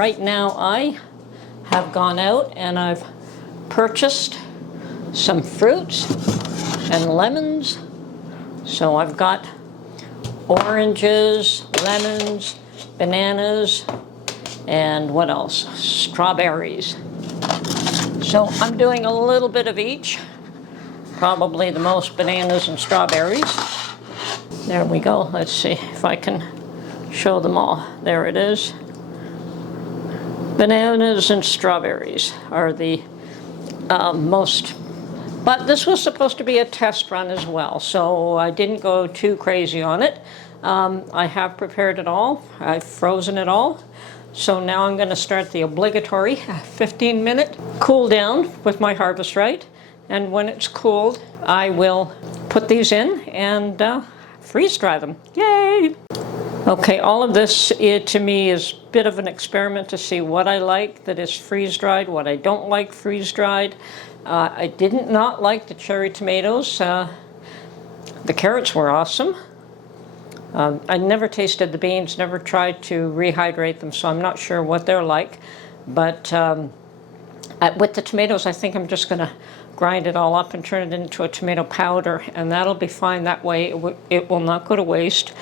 right now I have gone out and I've purchased some fruits and lemons. So I've got oranges, lemons, bananas, and what else? Strawberries. So I'm doing a little bit of each. Probably the most bananas and strawberries. There we go. Let's see if I can show them all. There it is. Bananas and strawberries are the most. But this was supposed to be a test run as well, so I didn't go too crazy on it. I have prepared it all. I've frozen it all. So now I'm going to start the obligatory 15-minute cool down with my Harvest Right. And when it's cooled, I will put these in and freeze dry them. Yay! Okay, all of this to me is a bit of an experiment to see what I like that is freeze dried, what I don't like freeze dried. I did not like the cherry tomatoes. The carrots were awesome. I never tasted the beans, never tried to rehydrate them, so I'm not sure what they're like. But with the tomatoes, I think I'm just going to grind it all up and turn it into a tomato powder, and that'll be fine. That way it will not go to waste,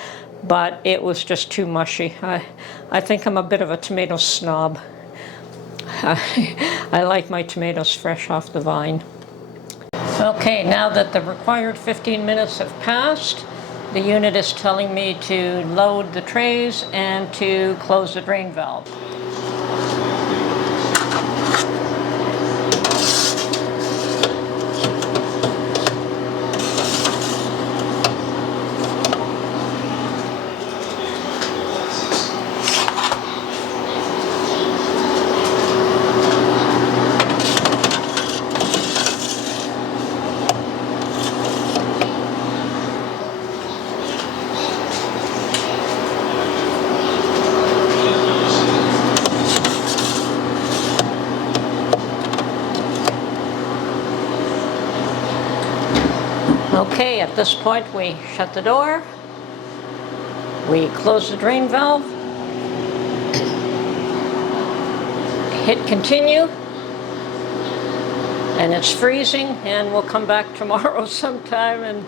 but it was just too mushy. I think I'm a bit of a tomato snob. I like my tomatoes fresh off the vine. Okay, now that the required 15 minutes have passed, the unit is telling me to load the trays and to close the drain valve. Okay, at this point we shut the door, we close the drain valve, hit continue, and it's freezing, and we'll come back tomorrow sometime and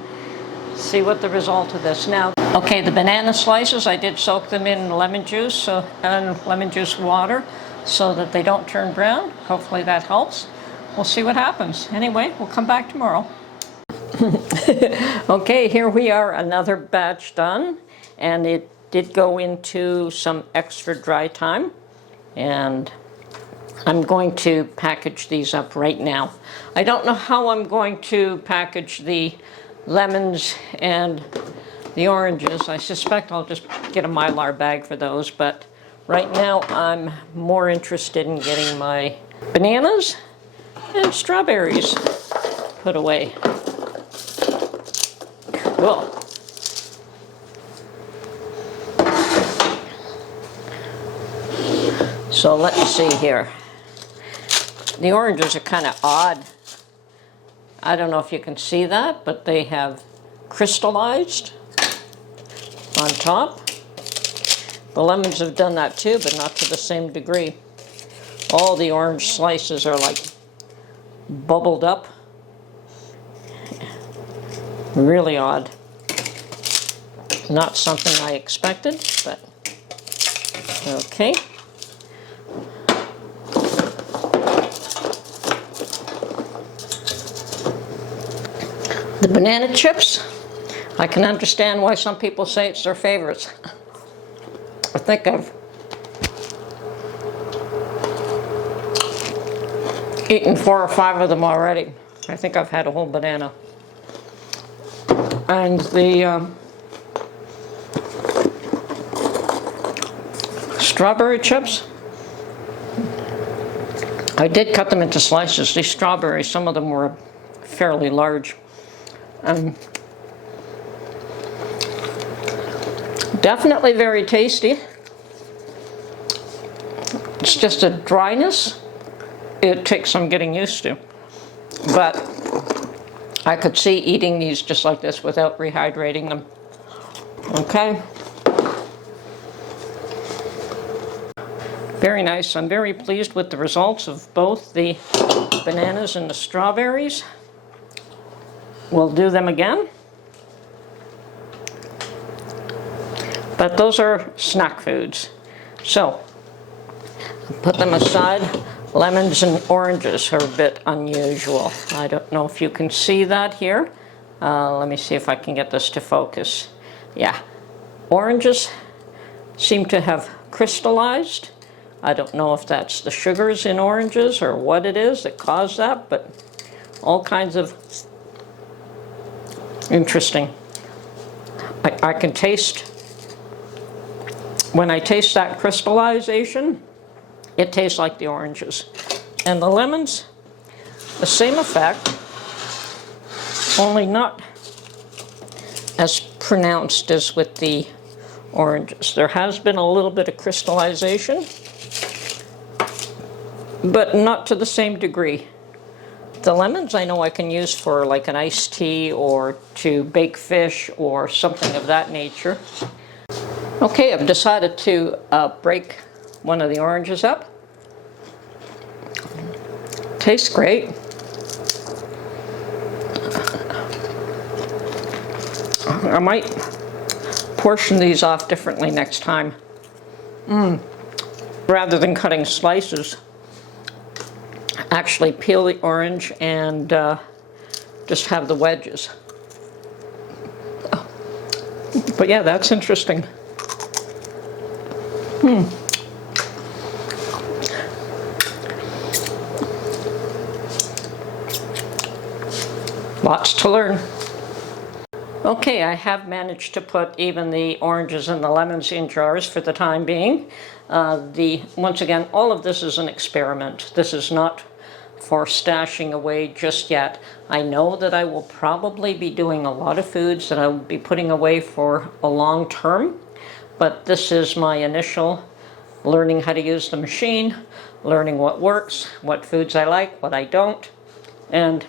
see what the result of this. Now, okay, the banana slices, I did soak them in lemon juice and lemon juice water so that they don't turn brown. Hopefully that helps. We'll see what happens. Anyway, we'll come back tomorrow. Okay, here we are, another batch done, and it did go into some extra dry time, and I'm going to package these up right now. I don't know how I'm going to package the lemons and the oranges. I suspect I'll just get a Mylar bag for those, but right now I'm more interested in getting my bananas and strawberries put away. Cool. So let's see here. The oranges are kind of odd. I don't know if you can see that, but they have crystallized on top. The lemons have done that too, but not to the same degree. All the orange slices are like bubbled up. Really odd. Not something I expected, but okay. The banana chips, I can understand why some people say it's their favorites. I think I've eaten 4 or 5 of them already. I think I've had a whole banana. And the strawberry chips, I did cut them into slices. These strawberries, some of them were fairly large. Definitely very tasty. It's just a dryness. It takes some getting used to. But I could see eating these just like this without rehydrating them. Okay. Very nice. I'm very pleased with the results of both the bananas and the strawberries. We'll do them again. But those are snack foods. So, put them aside. Lemons and oranges are a bit unusual. I don't know if you can see that here. Let me see if I can get this to focus. Yeah, oranges seem to have crystallized. I don't know if that's the sugars in oranges or what it is that caused that, but all kinds of interesting. I can taste, when I taste that crystallization, it tastes like the oranges. And the lemons, the same effect, only not as pronounced as with the oranges. There has been a little bit of crystallization, but not to the same degree. The lemons I know I can use for like an iced tea or to bake fish or something of that nature. Okay, I've decided to break one of the oranges up. Tastes great. I might portion these off differently next time. Rather than cutting slices, actually peel the orange and just have the wedges. But yeah, that's interesting. Lots to learn. Okay, I have managed to put even the oranges and the lemons in jars for the time being. Once again, all of this is an experiment. This is not for stashing away just yet. I know that I will probably be doing a lot of foods that I will be putting away for a long term, but this is my initial learning how to use the machine, learning what works, what foods I like, what I don't. And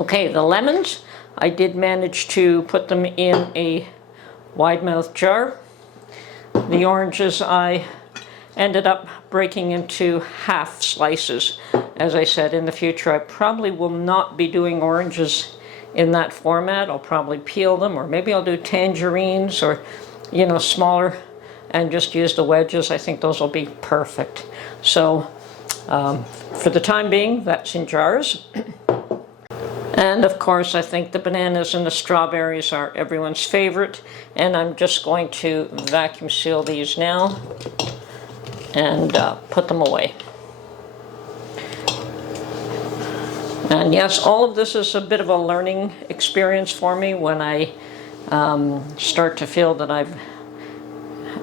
okay, the lemons, I did manage to put them in a wide-mouthed jar. The oranges I ended up breaking into half slices. As I said, in the future I probably will not be doing oranges in that format. I'll probably peel them, or maybe I'll do tangerines, or smaller, and just use the wedges. I think those will be perfect. So for the time being, that's in jars. And of course, I think the bananas and the strawberries are everyone's favorite. And I'm just going to vacuum seal these now and put them away. And yes, all of this is a bit of a learning experience for me when I start to feel that I've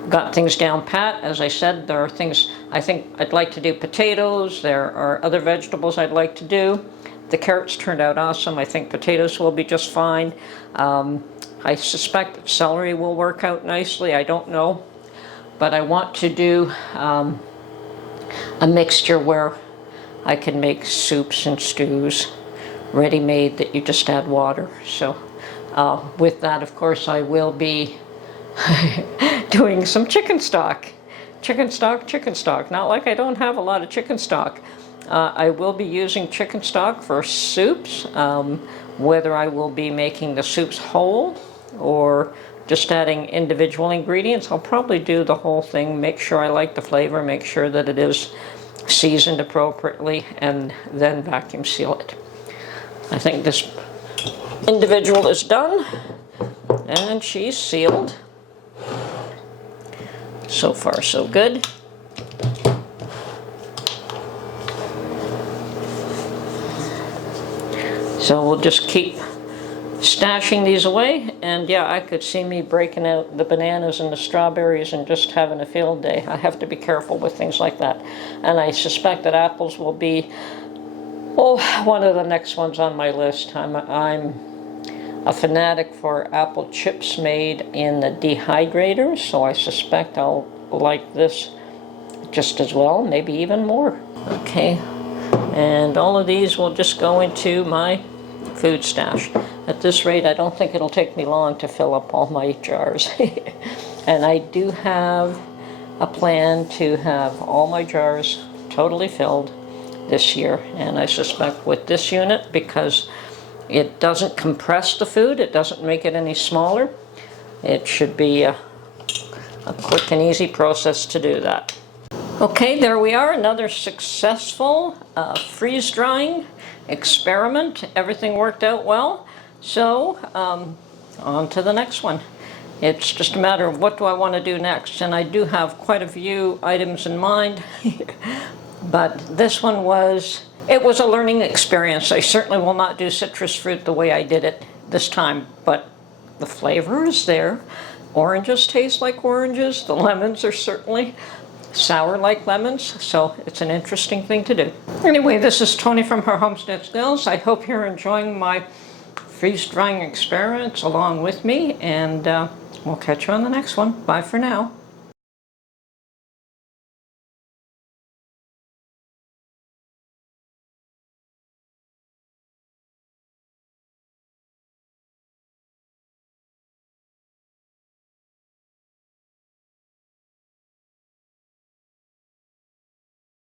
got things down pat. As I said, there are things I think I'd like to do. Potatoes, there are other vegetables I'd like to do. The carrots turned out awesome. I think potatoes will be just fine. I suspect that celery will work out nicely. I don't know. But I want to do a mixture where I can make soups and stews ready-made that you just add water. So with that, of course, I will be doing some chicken stock. Chicken stock. Not like I don't have a lot of chicken stock. I will be using chicken stock for soups, whether I will be making the soups whole or just adding individual ingredients. I'll probably do the whole thing, make sure I like the flavor, make sure that it is seasoned appropriately, and then vacuum seal it. I think this individual is done, and she's sealed. So far, so good. So we'll just keep stashing these away, and yeah, I could see me breaking out the bananas and the strawberries and just having a field day. I have to be careful with things like that. And I suspect that apples will be, one of the next ones on my list. I'm a fanatic for apple chips made in the dehydrator, so I suspect I'll like this just as well, maybe even more. Okay, and all of these will just go into my food stash. At this rate, I don't think it'll take me long to fill up all my jars. And I do have a plan to have all my jars totally filled this year. And I suspect with this unit, because it doesn't compress the food, it doesn't make it any smaller, it should be a quick and easy process to do that. Okay, there we are, another successful freeze drying experiment. Everything worked out well. So on to the next one. It's just a matter of what do I want to do next, and I do have quite a few items in mind. But this one was a learning experience. I certainly will not do citrus fruit the way I did it this time, but the flavor is there. Oranges taste like oranges. The lemons are certainly sour like lemons, so it's an interesting thing to do. Anyway, this is Tony from her Homestead Skills. I hope you're enjoying my freeze drying experiments along with me, and we'll catch you on the next one. Bye for now.